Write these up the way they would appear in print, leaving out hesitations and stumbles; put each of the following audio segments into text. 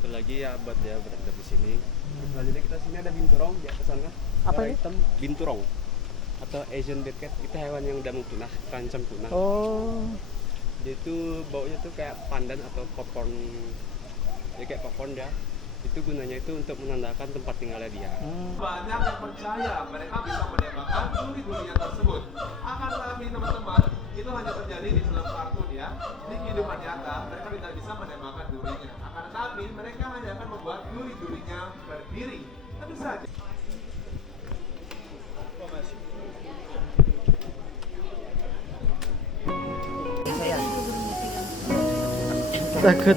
Itu lagi ya buat berendam di sini. Selanjutnya kita sini ada binturong di atas sana. Apa Warna ini? hitam binturong atau Asian bobcat. Itu hewan yang udah mau punah, terancam punah. Oh. Dia itu baunya tuh kayak pandan atau popcorn. Ya kayak popcorn dia. Itu gunanya itu untuk menandakan tempat tinggalnya dia. Banyak yang percaya mereka bisa menembakkan duri-durian tersebut. Akan tetapi teman-teman, itu hanya terjadi di film kartun ya. Di kehidupan nyata, mereka tidak bisa menembakkan durinya. Akan tetapi mereka hanya akan membuat duri-durinya berdiri. Tentu saja. Takut.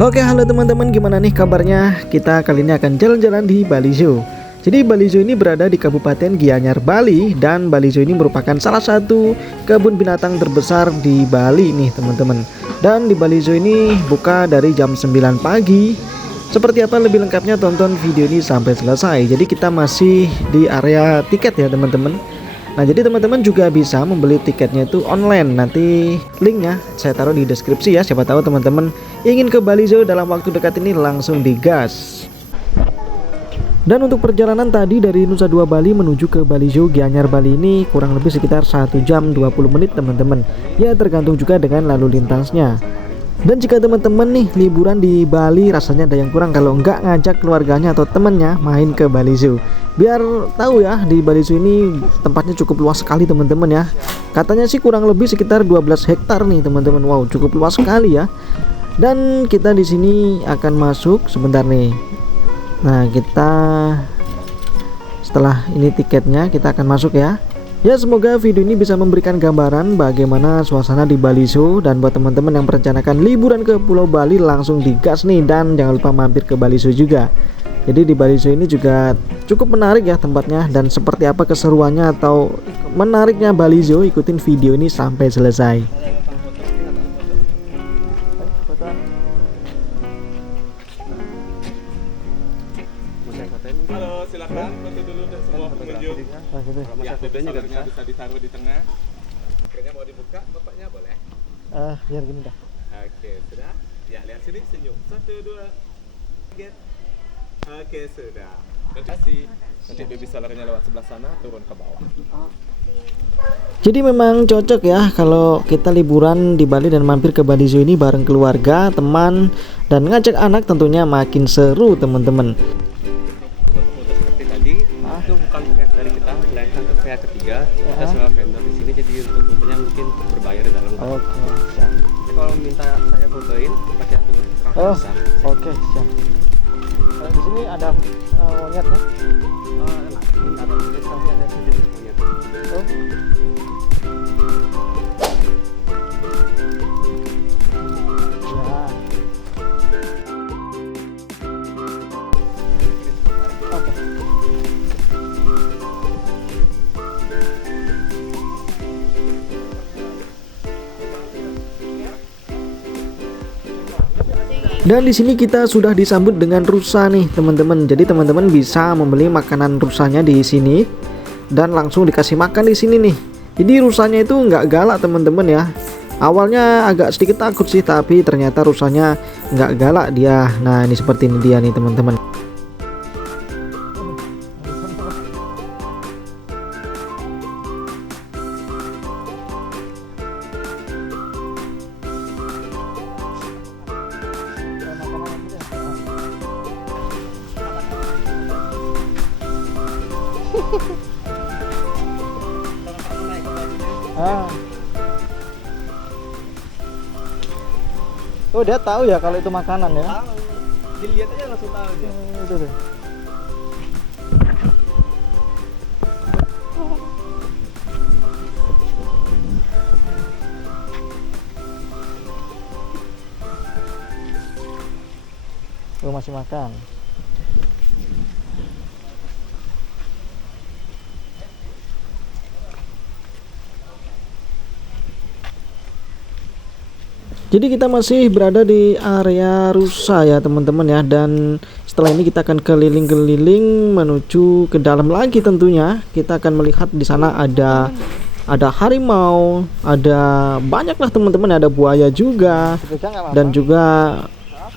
Oke, halo teman-teman, gimana nih kabarnya? Kita kali ini akan jalan-jalan di Bali Zoo. Jadi Bali Zoo ini berada di Kabupaten Gianyar, Bali, dan Bali Zoo ini merupakan salah satu kebun binatang terbesar di Bali nih teman-teman. Dan di Bali Zoo ini buka dari jam 9 pagi. Seperti apa lebih lengkapnya, tonton video ini sampai selesai. Jadi kita masih di area tiket ya teman-teman. Nah, jadi teman-teman juga bisa membeli tiketnya itu online. Nanti linknya saya taruh di deskripsi ya. Siapa tahu teman-teman ingin ke Bali Zoo dalam waktu dekat ini langsung digas. Dan untuk perjalanan tadi dari Nusa Dua Bali menuju ke Bali Zoo Gianyar Bali ini kurang lebih sekitar 1 jam 20 menit teman-teman. Ya tergantung juga dengan lalu lintasnya. Dan jika teman-teman nih liburan di Bali rasanya ada yang kurang kalau nggak ngajak keluarganya atau temennya main ke Bali Zoo. Biar tahu ya, di Bali Zoo ini tempatnya cukup luas sekali teman-teman ya. Katanya sih kurang lebih sekitar 12 hektar nih teman-teman. Wow, cukup luas sekali ya. Dan kita di sini akan masuk sebentar nih. Nah, kita setelah ini tiketnya kita akan masuk ya. Ya, semoga video ini bisa memberikan gambaran bagaimana suasana di Bali Zoo. Dan buat teman-teman yang merencanakan liburan ke Pulau Bali langsung digas nih. Dan jangan lupa mampir ke Bali Zoo juga. Jadi di Bali Zoo ini juga cukup menarik ya tempatnya. Dan seperti apa keseruannya atau menariknya Bali Zoo, ikutin video ini sampai selesai. Halo, silakan foto dulu dan semua pengunjung. Ya, Fotonya juga bisa. bisa ditaruh di tengah. Akhirnya mau dibuka, bapaknya boleh. Biar gini dah. Oke, sudah. Ya, lihat sini, senyum. 1, 2, 3. Oke, sudah. Terima kasih. Nanti baby sellernya lewat sebelah sana, turun ke bawah. Jadi memang cocok ya kalau kita liburan di Bali dan mampir ke Bali Zoo ini bareng keluarga, teman, dan ngajak anak tentunya makin seru teman-teman. Foto seperti tadi itu bukan pihak dari kita, melainkan ke pihak ketiga. Kita sewa vendor di sini, jadi untuk fotonya mungkin berbayar di dalam. Oke, siap. Jadi kalau minta saya fotoin pakai akun Oh, bisa. oke, siap. Kalau di sini ada monyetnya. Enak. Minta ada tulis tapi ada sejenis monyet. Oh. Ya. Oke. Dan di sini kita sudah disambut dengan rusa nih teman-teman. Jadi teman-teman bisa membeli makanan rusanya di sini dan langsung dikasih makan di sini nih. Jadi rusanya itu nggak galak teman-teman ya. Awalnya agak sedikit takut sih, tapi ternyata rusanya nggak galak dia. Nah, ini seperti ini dia nih teman-teman. Oh, dia tahu ya kalau itu makanan ya. Tahu. Dilihat aja langsung tahu dia. Itu tuh. Oh, masih makan. Jadi kita masih berada di area rusa ya teman-teman ya. Dan setelah setelah ini kita akan keliling-keliling menuju ke dalam lagi tentunya. Kita akan melihat di sana ada harimau, ada banyaklah teman-teman, ada buaya juga, dan juga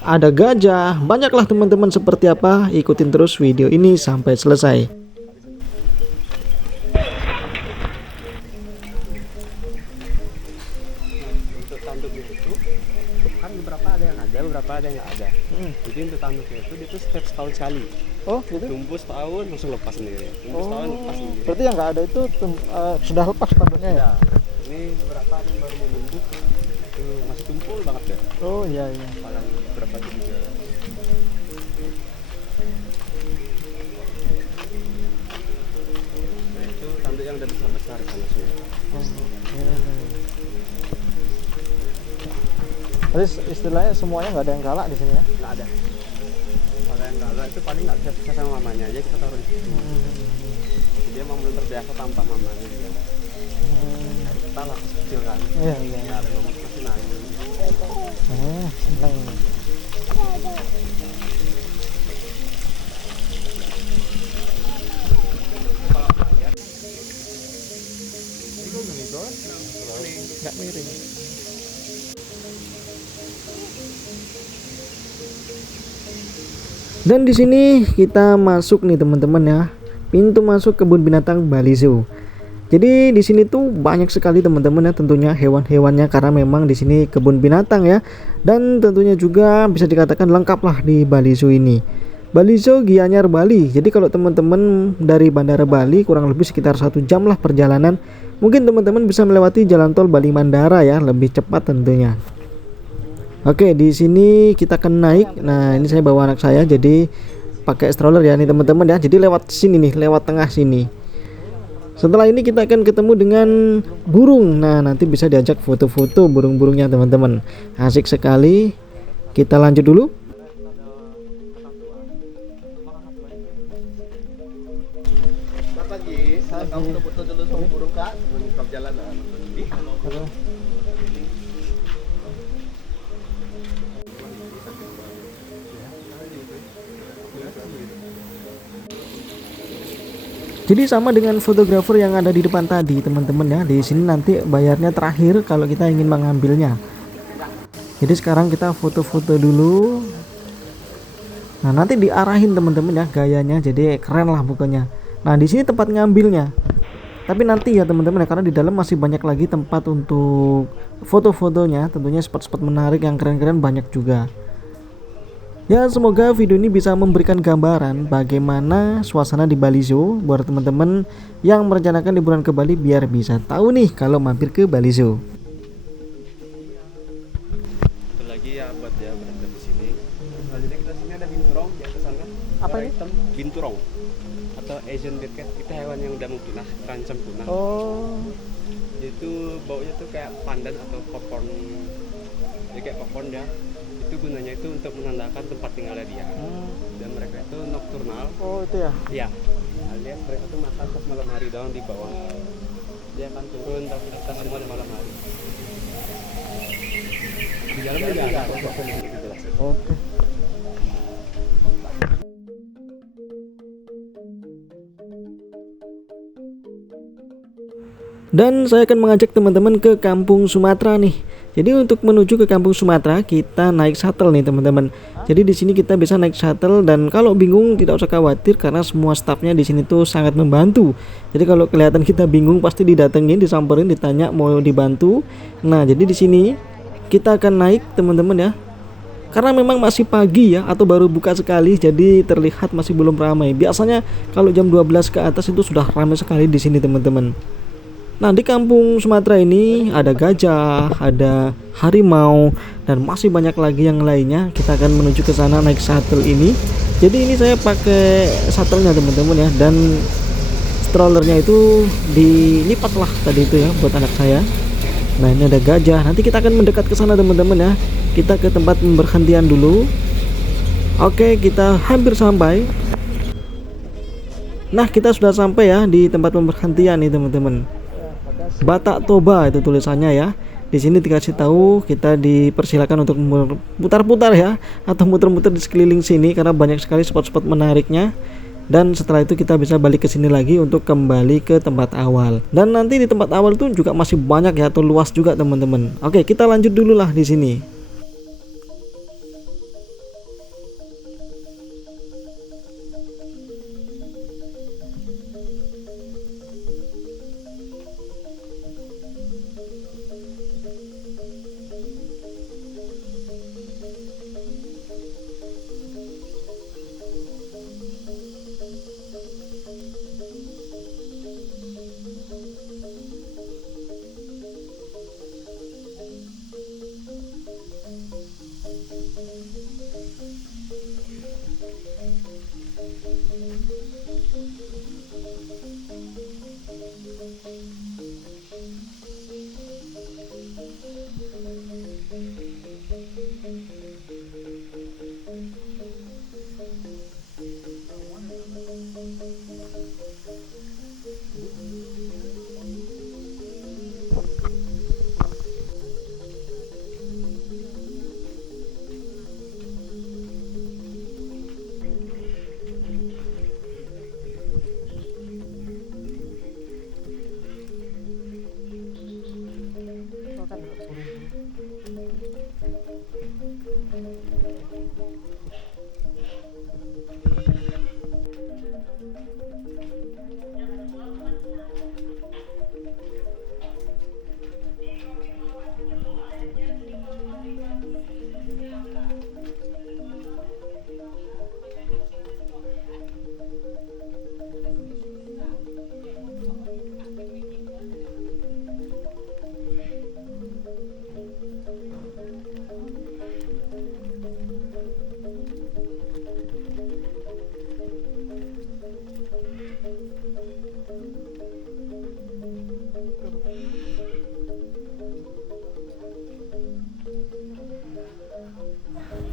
ada gajah. Banyaklah teman-teman, seperti apa, ikutin terus video ini sampai selesai. Untuk tanduknya itu kan beberapa ada yang ada, beberapa ada yang nggak ada. Jadi untuk tanduknya itu dia tuh setiap setahun sekali. Oh gitu. Tumbuh setahun langsung lepas sendiri. Tumbuh setahun lepas sendiri. Berarti yang nggak ada itu sudah lepas tanduknya ya? Ya, ini beberapa ada yang baru mau numbuh. Itu masih tumpul banget ya. Oh iya iya. Paling berapa itu juga. Nah, itu tanduk yang udah besar-besar kan semua. Terus istilahnya semuanya nggak ada yang galak di sini ya? Nggak ada. Kalau yang galak itu paling nggak bisa pisah sama mamanya aja, kita taruh di situ. Dia emang belum terbiasa tanpa mamanya dia. Kita lah kecil kan. Iya iya. Nggak ada ngomong masih nangis. Seneng. Nggak miring. Dan di sini kita masuk nih teman-teman ya, pintu masuk kebun binatang Bali Zoo. Jadi di sini tuh banyak sekali teman-teman ya, tentunya hewan-hewannya, karena memang di sini kebun binatang ya, dan tentunya juga bisa dikatakan lengkap lah di Bali Zoo ini. Bali Zoo Gianyar Bali. Jadi kalau teman-teman dari Bandara Bali kurang lebih sekitar 1 jam lah perjalanan, mungkin teman-teman bisa melewati jalan tol Bali Mandara ya, lebih cepat tentunya. Oke, di sini kita akan naik. Nah, ini saya bawa anak saya, jadi pakai stroller ya nih teman-teman ya. Jadi lewat sini nih, lewat tengah sini. Setelah ini kita akan ketemu dengan burung. Nah, nanti bisa diajak foto-foto burung-burungnya teman-teman. Asik sekali. Kita lanjut dulu. Kamu foto dulu sama burung kak, sebelum jalan. Jadi sama dengan fotografer yang ada di depan tadi teman-teman ya. Di sini nanti bayarnya terakhir kalau kita ingin mengambilnya. Jadi sekarang kita foto-foto dulu. Nah, nanti diarahin teman-teman ya gayanya, jadi keren lah pokoknya. Nah, di sini tempat ngambilnya. Tapi nanti ya teman-teman ya, karena di dalam masih banyak lagi tempat untuk foto-fotonya. Tentunya spot-spot menarik yang keren-keren banyak juga. Ya, semoga video ini bisa memberikan gambaran bagaimana suasana di Bali Zoo buat teman-teman yang merencanakan liburan ke Bali, biar bisa tahu nih kalau mampir ke Bali Zoo. Itu lagi ya buat ya berada di sini. Selanjutnya kita sini ada binturong di atas sana. Apa ini? Hitam, binturong atau Asian Bearcat. Itu hewan yang udah mau punah, terancam punah. Oh. Itu baunya tuh kayak pandan atau popcorn. Ya kayak popcorn ya. Itu gunanya itu untuk menandakan tempat tinggalnya dia. Dan mereka itu nokturnal. Oh, itu ya. Iya. Alias mereka tuh makan pas malam hari doang di bawah. Dia akan turun tapi kita semua di malam hari. Di dalam juga ada popcorn yang lebih jelas. Oke. Dan saya akan mengajak teman-teman ke Kampung Sumatera nih. Jadi untuk menuju ke Kampung Sumatera kita naik shuttle nih teman-teman. Jadi di sini kita bisa naik shuttle, dan kalau bingung tidak usah khawatir karena semua stafnya di sini tuh sangat membantu. Jadi kalau kelihatan kita bingung pasti didatengin, disamperin, ditanya mau dibantu. Nah, jadi di sini kita akan naik teman-teman ya. Karena memang masih pagi ya, atau baru buka sekali, jadi terlihat masih belum ramai. Biasanya kalau jam 12 ke atas itu sudah ramai sekali di sini teman-teman. Nah, di Kampung Sumatera ini ada gajah, ada harimau, dan masih banyak lagi yang lainnya. Kita akan menuju ke sana naik shuttle ini. Jadi ini saya pakai shuttle-nya teman-teman ya, dan strollernya itu dilipat lah tadi itu ya buat anak saya. Nah, ini ada gajah. Nanti kita akan mendekat ke sana teman-teman ya. Kita ke tempat pemberhentian dulu. Oke, kita hampir sampai. Nah, kita sudah sampai ya di tempat pemberhentian nih teman-teman. Batak Toba itu tulisannya ya. Di sini dikasih tahu kita dipersilakan untuk mutar-putar ya, atau muter-muter di sekeliling sini karena banyak sekali spot-spot menariknya. Dan setelah itu kita bisa balik ke sini lagi untuk kembali ke tempat awal. Dan nanti di tempat awal itu juga masih banyak ya, atau luas juga teman-teman. Oke, kita lanjut dulu lah di sini.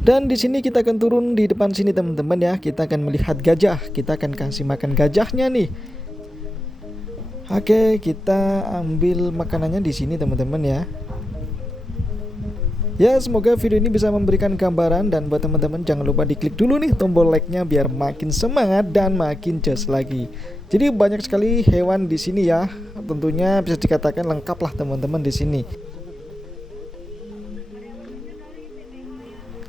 Dan di sini kita akan turun di depan sini teman-teman ya. Kita akan melihat gajah. Kita akan kasih makan gajahnya nih. Oke, kita ambil makanannya di sini teman-teman ya. Ya, semoga video ini bisa memberikan gambaran, dan buat teman-teman jangan lupa diklik dulu nih tombol like-nya biar makin semangat dan makin jos lagi. Jadi banyak sekali hewan di sini ya. Tentunya bisa dikatakan lengkap lah teman-teman di sini.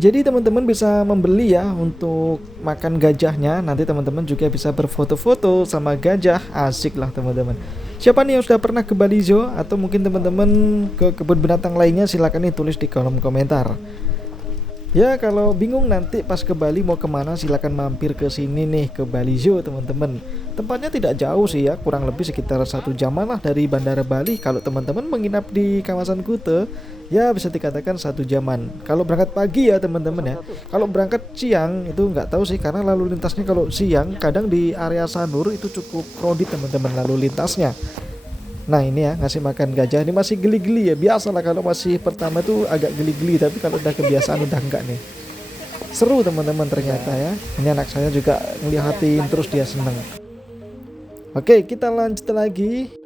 Jadi teman-teman bisa membeli ya untuk makan gajahnya. Nanti teman-teman juga bisa berfoto-foto sama gajah. Asik lah teman-teman. Siapa nih yang sudah pernah ke Bali Zoo, atau mungkin teman-teman ke kebun binatang lainnya, silahkan nih tulis di kolom komentar. Ya, kalau bingung nanti pas ke Bali mau kemana, silahkan mampir ke sini nih, ke Bali Zoo teman-teman. Tempatnya tidak jauh sih ya, kurang lebih sekitar 1 jaman lah dari Bandara Bali. Kalau teman-teman menginap di kawasan Kuta, ya bisa dikatakan 1 jaman. Kalau berangkat pagi ya teman-teman ya. Kalau berangkat siang itu nggak tahu sih, karena lalu lintasnya kalau siang kadang di area Sanur itu cukup crowded teman-teman lalu lintasnya. Nah ini ya, ngasih makan gajah ini masih geli-geli ya. Biasalah kalau masih pertama tuh agak geli-geli, tapi kalau udah kebiasaan udah enggak nih. Seru teman-teman ternyata ya. Ini anak saya juga ngeliatin terus, dia seneng. Oke, kita lanjut lagi.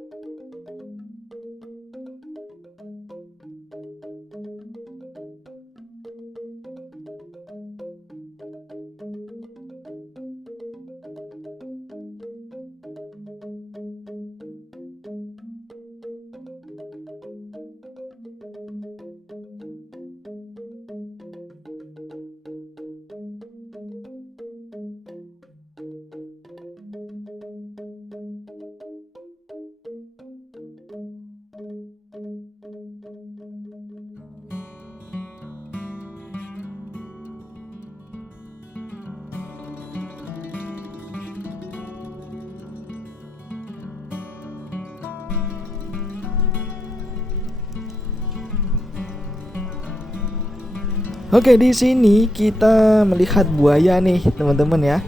Oke, di sini kita melihat buaya nih teman-teman ya.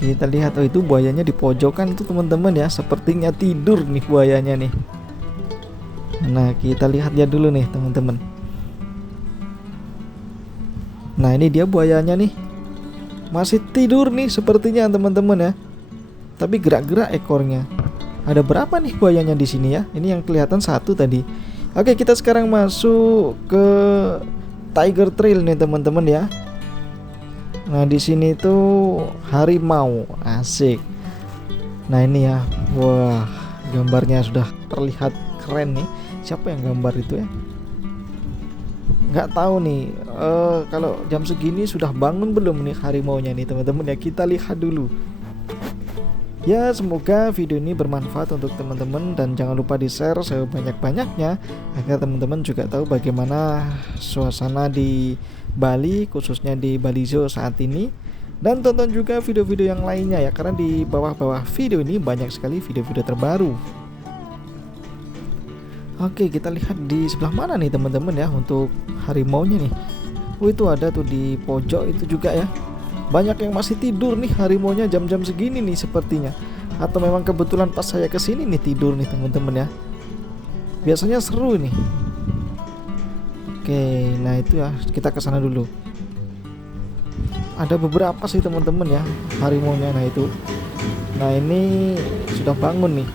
Kita lihat, oh itu buayanya di pojokan itu teman-teman ya. Sepertinya tidur nih buayanya nih. Nah, kita lihat dia dulu nih teman-teman. Nah, ini dia buayanya nih. Masih tidur nih sepertinya teman-teman ya. Tapi gerak-gerak ekornya. Ada berapa nih buayanya di sini ya? Ini yang kelihatan 1 tadi. Oke, kita sekarang masuk ke Tiger Trail nih teman-teman ya. Nah, di sini tuh harimau, asik. Nah, ini ya. Wah, gambarnya sudah terlihat keren nih. Siapa yang gambar itu ya? Nggak tahu nih. Kalau jam segini sudah bangun belum nih harimaunya nih teman-teman ya? Kita lihat dulu. Ya, semoga video ini bermanfaat untuk teman-teman dan jangan lupa di-share sebanyak-banyaknya agar teman-teman juga tahu bagaimana suasana di Bali, khususnya di Bali Zoo saat ini. Dan tonton juga video-video yang lainnya ya, karena di bawah-bawah video ini banyak sekali video-video terbaru. Oke, kita lihat di sebelah mana nih teman-teman ya untuk harimaunya nih. Oh, itu ada tuh di pojok itu juga ya. Banyak yang masih tidur nih harimaunya jam-jam segini nih sepertinya. Atau memang kebetulan pas saya kesini nih tidur nih teman-teman ya. Biasanya seru nih. Oke, nah itu ya, kita ke sana dulu. Ada beberapa sih teman-teman ya harimaunya. Nah itu. Nah, ini sudah bangun nih.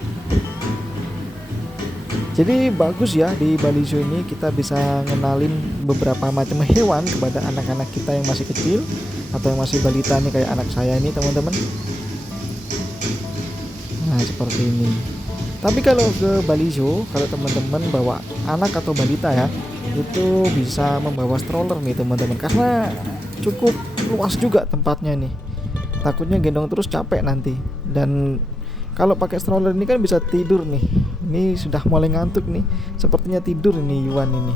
Jadi bagus ya, di Bali Zoo ini kita bisa ngenalin beberapa macam hewan kepada anak-anak kita yang masih kecil atau yang masih balita nih, kayak anak saya ini teman-teman. Nah, seperti ini. Tapi kalau ke Bali Zoo, kalau teman-teman bawa anak atau balita ya, itu bisa membawa stroller nih teman-teman, karena cukup luas juga tempatnya nih. Takutnya gendong terus capek nanti. Dan kalau pakai stroller ini kan bisa tidur nih. Ini sudah mulai ngantuk nih. Sepertinya tidur ini Yuan ini.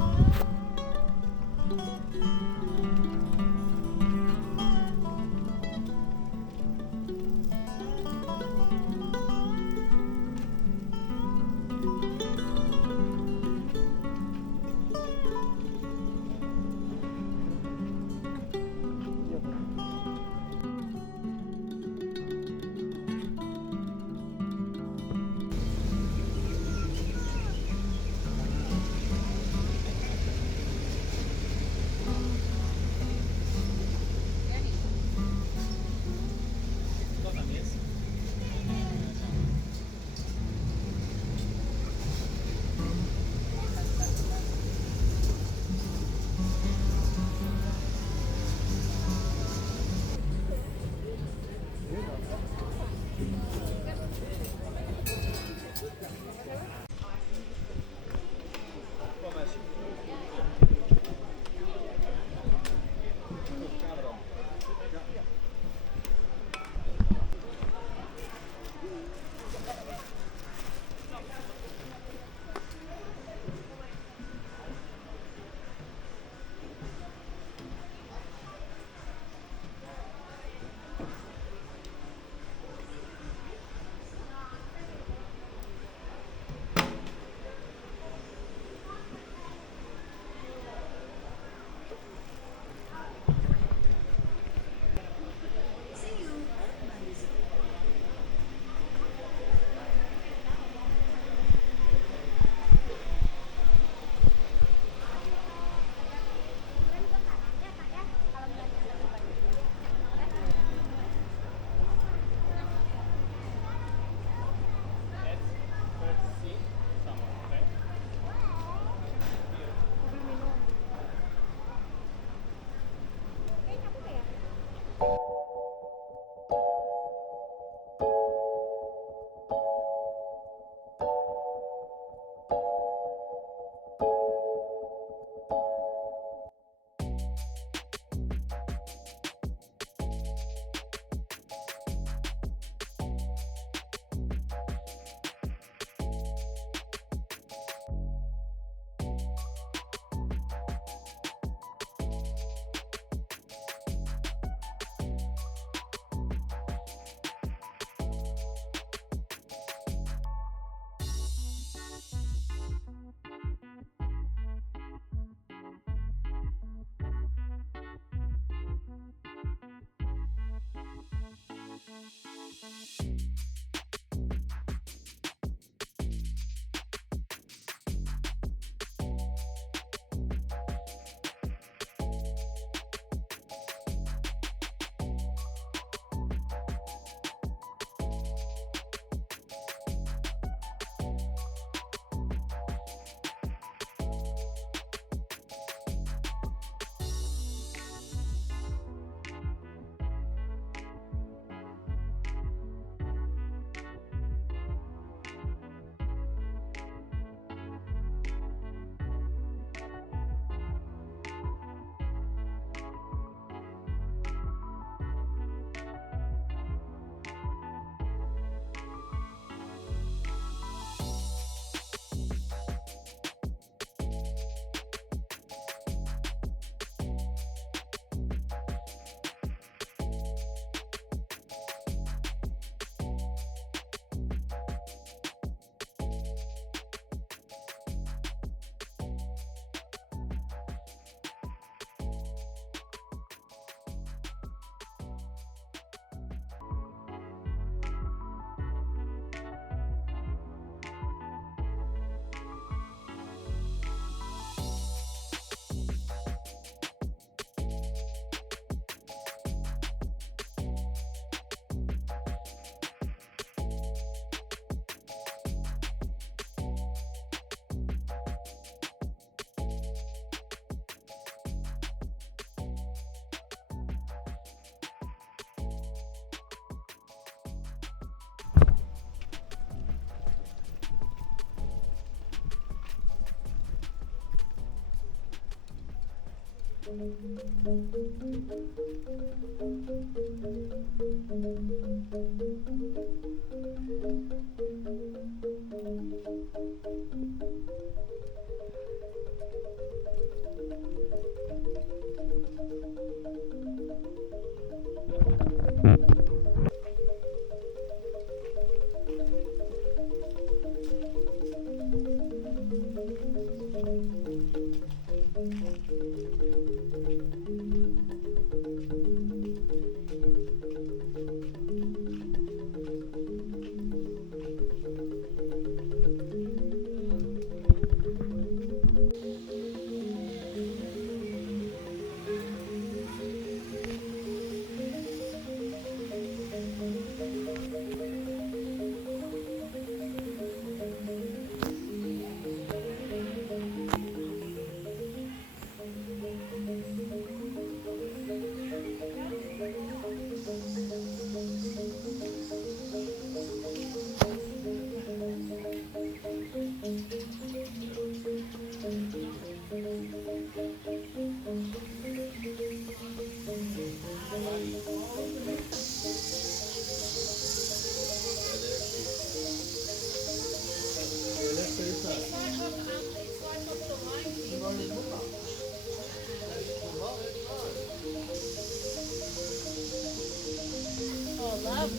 Oh, love.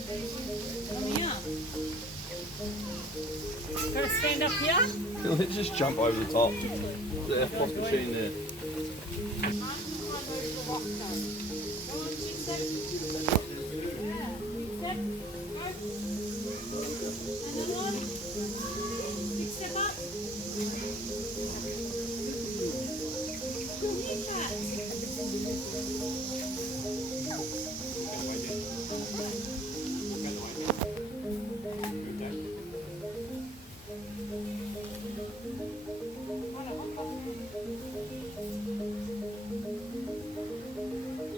Come here. Gotta stand up here. Let's just jump over the top. The F-boss machine there.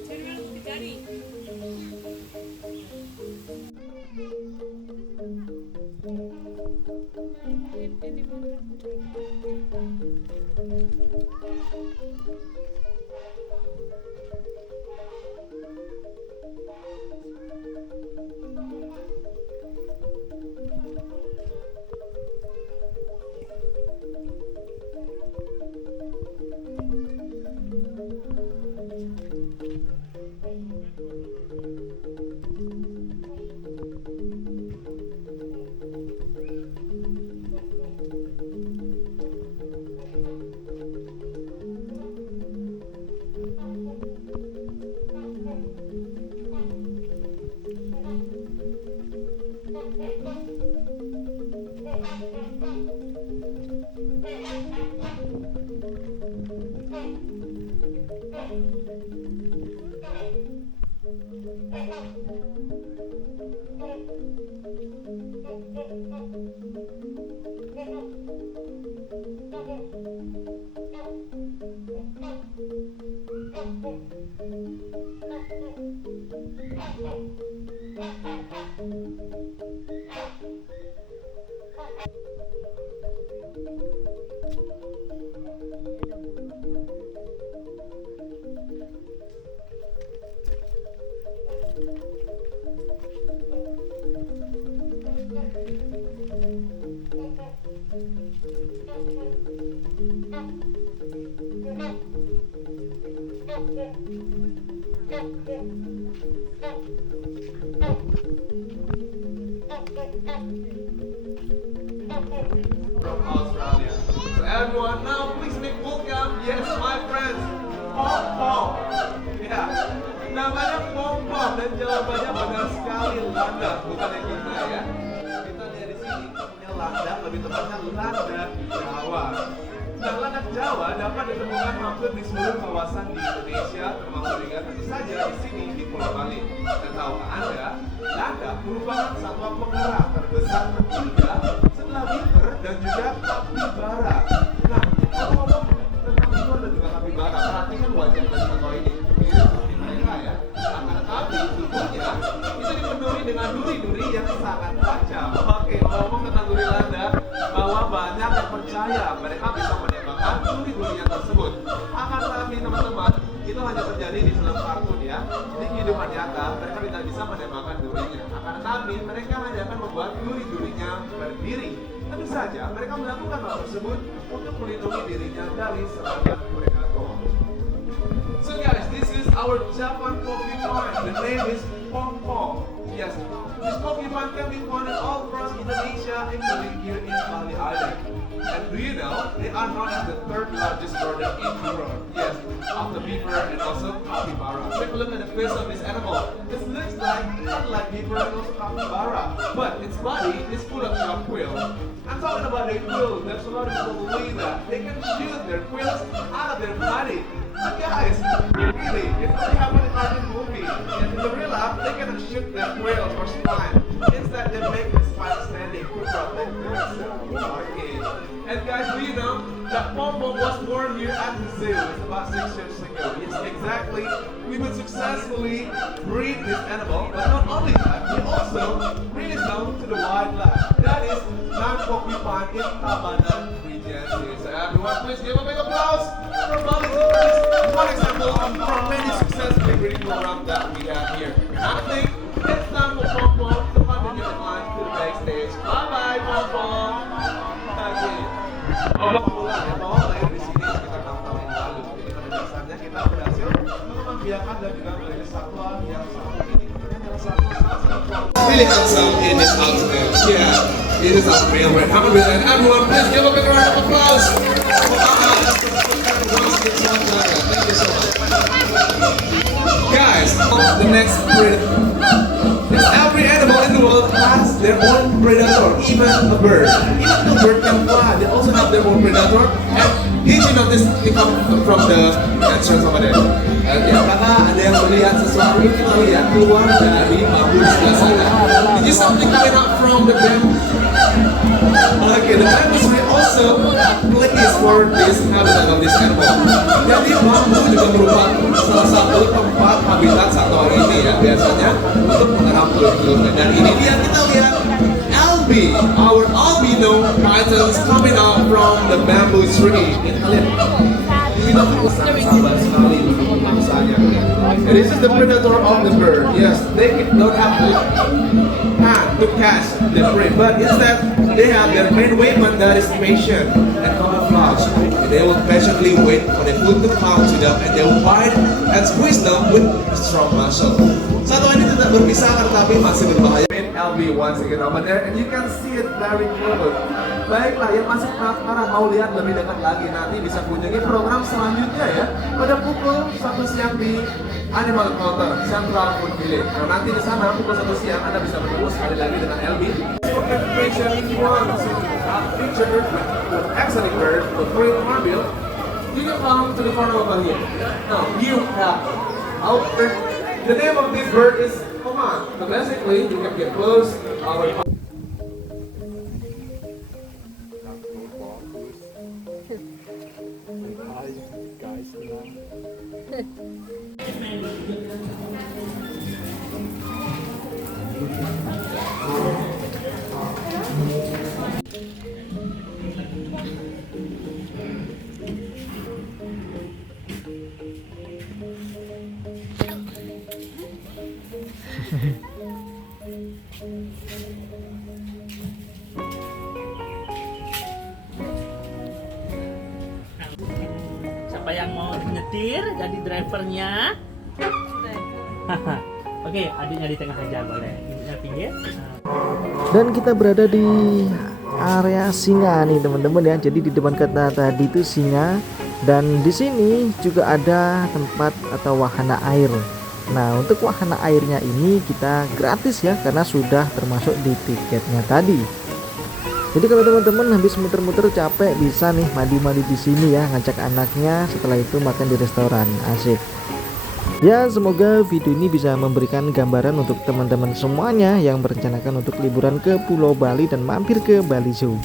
Turn around and look at Daddy. From Australia. So everyone now please make welcome, yes my friends, Pom Pom. Ya, namanya Pom Pom dan jawabannya benar sekali Landa, bukan yang kita ya. Kita lihat di sini kita punya landak, lebih tepatnya landak Jawa. Nah, landak Jawa dapat ditemukan hampir di seluruh kawasan di Indonesia, termasuk juga tentu saja di sini di Pulau Bali. Dan tahukah Anda, landak merupakan satwa penggerak terbesar ketiga setelah beaver dan juga kapibara. Nah, ngomong-ngomong tentang beaver dan juga kapibara, perhatikan wajah dari satwa ini. Mirip seperti mereka ya. Akan tetapi tubuhnya itu dipenuhi dengan duri-duri yang sangat tajam. Oke, ngomong tentang duri landak, bahwa banyak yang percaya mereka bisa menembakkan duri-durian tersebut. Akan tetapi teman-teman, kita Tentu saja mereka melakukan hal tersebut untuk melindungi dirinya dari serangan predator. So guys, this is our Japan porcupine. The name is Pong Pong. Yes, this porcupine can be found all across Indonesia, including here in Bali Island. And do you know, they are known as the third largest rodent in Europe. Yes, after beaver and also capybara. Take a look at the face of this animal. It looks like beaver and also capybara, but its body is full of sharp quills. I'm talking about their quills. There's a lot of people believe that they can shoot their quills out of their body. But guys, really, it only happened in cartoon movie. And in the real life, they cannot shoot their quills or spine. Instead, they make the spine standing to protect themselves. Okay. And guys, do you know that Pom Pom was born here at the zoo? It's about 6 years ago. Yes, exactly. We would successfully breed this animal, but not only that, we also release them to the wildlife. That is non-porcupine in Tabanan region. So everyone, please give a big applause for Bali Zoo. This is one example of many successful breeding programs that we have here. I think it's time for Pom Pom to continue the line to the backstage. Bye bye, Pom Pom. Okay. Pemula ya, bahwa lahir di sini sekitar 6 tahun yang lalu. Jadi pada dasarnya kita berhasil mengembangbiakan dan juga melihara satwa yang satu ini adalah satwa really handsome in this outfit. Yeah, it is our favorite. And everyone, please give a big round of applause for Thank you so much. Guys, the next predator. Every animal in the world has their own predator, even a bird. Even the bird can fly, they also have their own predator. And did you notice it come from the entrance over there? Ya, karena ada yang melihat sesuatu, kita lihat keluar dari bambu di sebelah sana. Did you something coming out from the bamboo? Okay, the bamboo tree also place for this habitat of this animal. Jadi bambu juga merupakan salah satu tempat habitat satwa ini ya, biasanya untuk menyerap telur-telurnya. Dan ini dia kita lihat LB, our albino pythons coming out from the bamboo tree. Kita lihat. Kita sangat sabar sekali untuk mangsanya. And this is the predator of the bird. Yes, they don't have to hand to catch the prey, but instead they have their main weapon that is patience and camouflage. And they will patiently wait for the food to come to them, and they will bite and squeeze them with strong muscle. Satwa ini tidak berpisah tetapi masih berbahaya. LB once again over there, and you can see it very close. Baiklah, yang masih penasaran mau lihat lebih dekat lagi, nanti bisa kunjungi program selanjutnya ya pada pukul 1 siang di Animal Encounter Central Food Village. Nah, nanti di sana pukul 1 siang Anda bisa bertemu sekali lagi dengan LB. For information, if you want to picture with excellent bird or great marble, you can come to the corner over here. Now, you have out there. The name of this bird is Oman. So basically, you can get close to our Siapa yang mau nyetir jadi drivernya? Oke, adiknya di tengah aja boleh. Ibunya pinggir. Dan kita berada di area singa nih teman-teman ya. Jadi di depan kita tadi itu singa, dan di sini juga ada tempat atau wahana air. Nah, untuk wahana airnya ini kita gratis ya, karena sudah termasuk di tiketnya tadi. Jadi kalau teman-teman habis muter-muter capek, bisa nih mandi-mandi di sini ya, ngajak anaknya, setelah itu makan di restoran. Asik. Ya, semoga video ini bisa memberikan gambaran untuk teman-teman semuanya yang merencanakan untuk liburan ke Pulau Bali dan mampir ke Bali Zoo.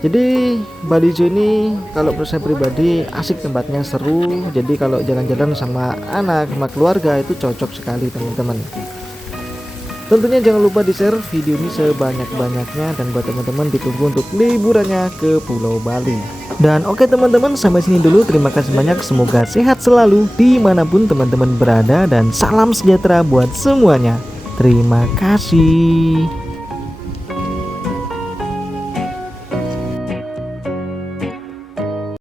Jadi Bali Zoo ini kalau menurut saya pribadi asik, tempatnya seru. Jadi kalau jalan-jalan sama anak, sama keluarga itu cocok sekali teman-teman. Tentunya jangan lupa di-share video ini sebanyak-banyaknya, dan buat teman-teman ditunggu untuk liburannya ke Pulau Bali. Dan oke teman-teman, sampai sini dulu. Terima kasih banyak, semoga sehat selalu dimanapun teman-teman berada, dan salam sejahtera buat semuanya. Terima kasih.